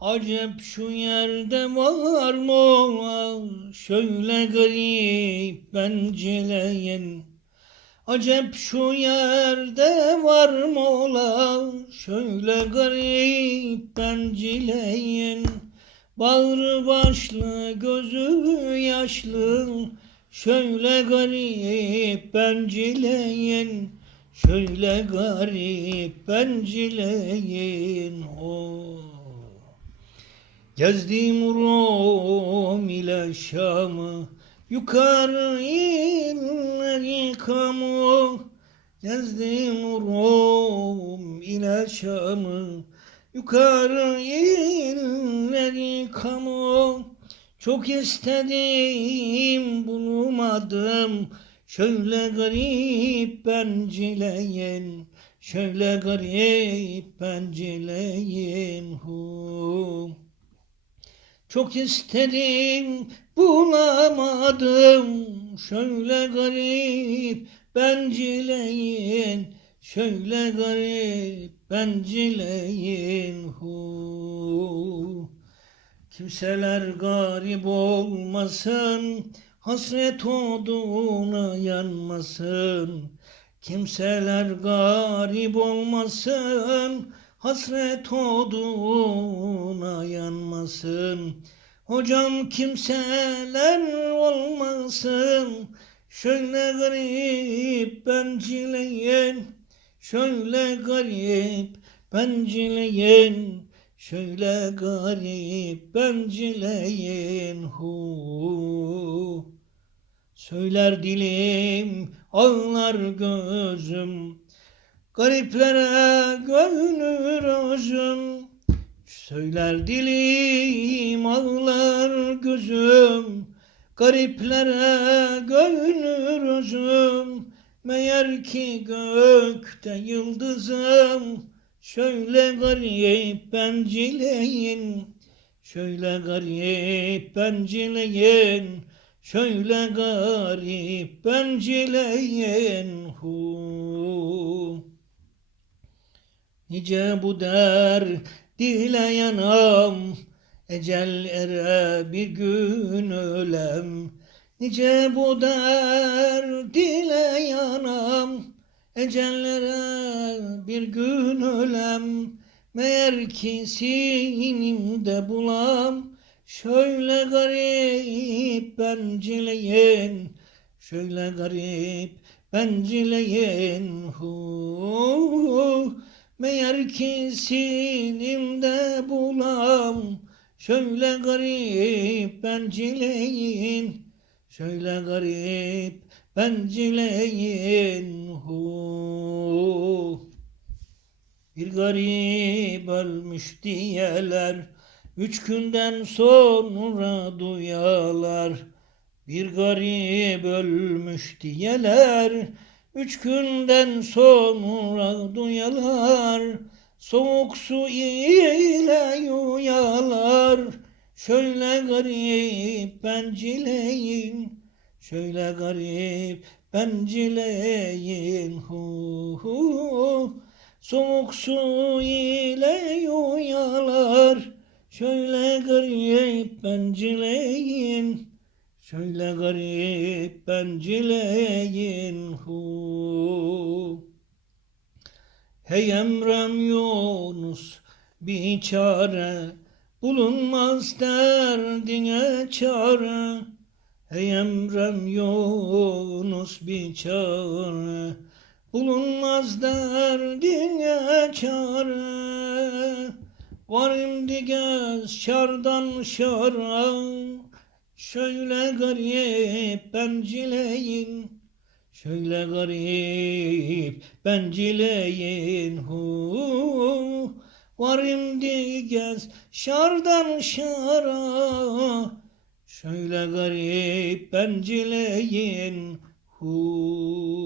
Acep şu yerde var mı? Şöyle garip benceleyin Acep şu yerde var mı? Ola şöyle garip bencileyin Bağrı başlı gözü yaşlı. Şöyle garip bencileyin Şöyle garip bencileyin o Gezdim Rum ile Şam'ı Yukarı inleri kamu Gezdim Rum ile Şam'ı Yukarı inleri kamu Çok istedim bulamadım Şöyle garip bencileyin Şöyle garip bencileyin. Hu Çok istedim bulamadım. Şöyle garip bencileyin. Şöyle garip bencileyin. Hu. Kimseler garip olmasın Hasret oduna yanmasın. Kimseler garip olmasın Hasret oduna yanmasın. Hocam kimseler olmasın. Şöyle garip bencileyin Şöyle garip bencileyin Şöyle garip bencileyin hu. Söyler dilim ağlar gözüm Gariplere gönül özüm Söyler dilim ağlar gözüm. Gariplere gönül özüm Meğer ki gökte yıldızım. Şöyle garip bencileyin Şöyle garip bencileyin Şöyle garip bencileyin hu Nice bu der dile yanam Ecel ere bir gün ölem. Nice bu der dile yanam Ecellere bir gün ölem. Meğer ki sinimde bulam Şöyle garip bencileyin Şöyle garip bencileyin hu Meğer ki sinimde bulam. Şöyle garip bencileyin. Şöyle garip bencileyin. Hu. Bir garip ölmüş diyeler Üç günden sonra duyalar. Bir garip ölmüş diyeler Üç günden sonra duyalar Soğuk su ile yuyalar. Şöyle garip bencileyin Şöyle garip bencileyin hu hu Soğuk su ile yuyalar Şöyle garip bencileyin Şöyle garip bencileyin hu. Hey Emrem Yunus bir çare Bulunmaz derdine çare. Hey Emrem Yunus bir çare Bulunmaz derdine çare. Var imdi şardan şara Şöyle garip bencileyin Şöyle garip bencileyin hu Var imdi göz şardan şara Şöyle garip bencileyin hu